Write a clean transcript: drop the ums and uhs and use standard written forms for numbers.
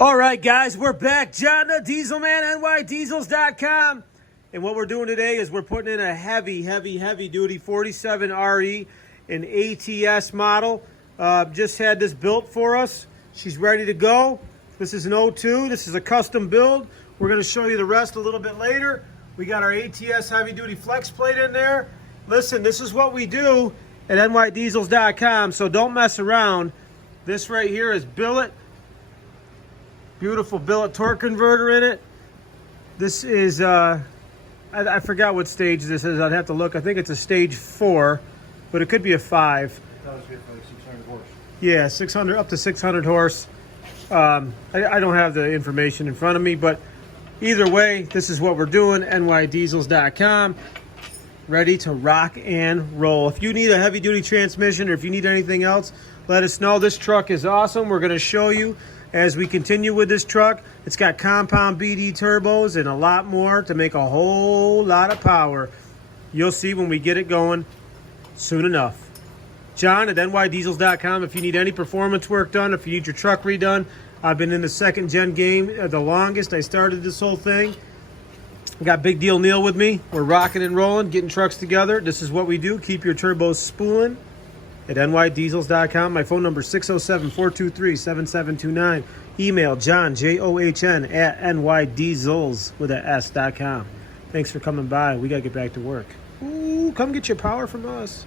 All right, guys, we're back. John the Diesel Man, NYDiesels.com. And what we're doing today is we're putting in a heavy duty 47 RE, an ATS model. Just had this built for us. She's ready to go. This is an 02. This is a custom build. We're going to show you the rest a little bit later. We got our ATS heavy duty flex plate in there. Listen, this is what we do at NYDiesels.com, so don't mess around. This right here is billet. Beautiful billet torque converter in it. This is, I forgot what stage this is. I'd have to look. I think it's a stage 4, but it could be a 5. That was good for like 600 horse. Yeah, 600, up to 600 horse. I don't have the information in front of me, but either way, this is what we're doing. NYDiesels.com. Ready to rock and roll. If you need a heavy duty transmission or if you need anything else, let us know. This truck is awesome. We're going to show you as we continue with this truck. It's got compound BD turbos and a lot more to make a whole lot of power. You'll see when we get it going soon enough. John at NYDiesels.com. If you need any performance work done, if you need your truck redone, I've been in the second gen game the longest. I started this whole thing. Got Big Deal Neil with me. We're rocking and rolling, getting trucks together. This is what we do. Keep your turbos spooling at NYDiesels.com. My phone number is 607-423-7729. Email John, John, at NYDiesels with a S.com. Thanks for coming by. We got to get back to work. Ooh, come get your power from us.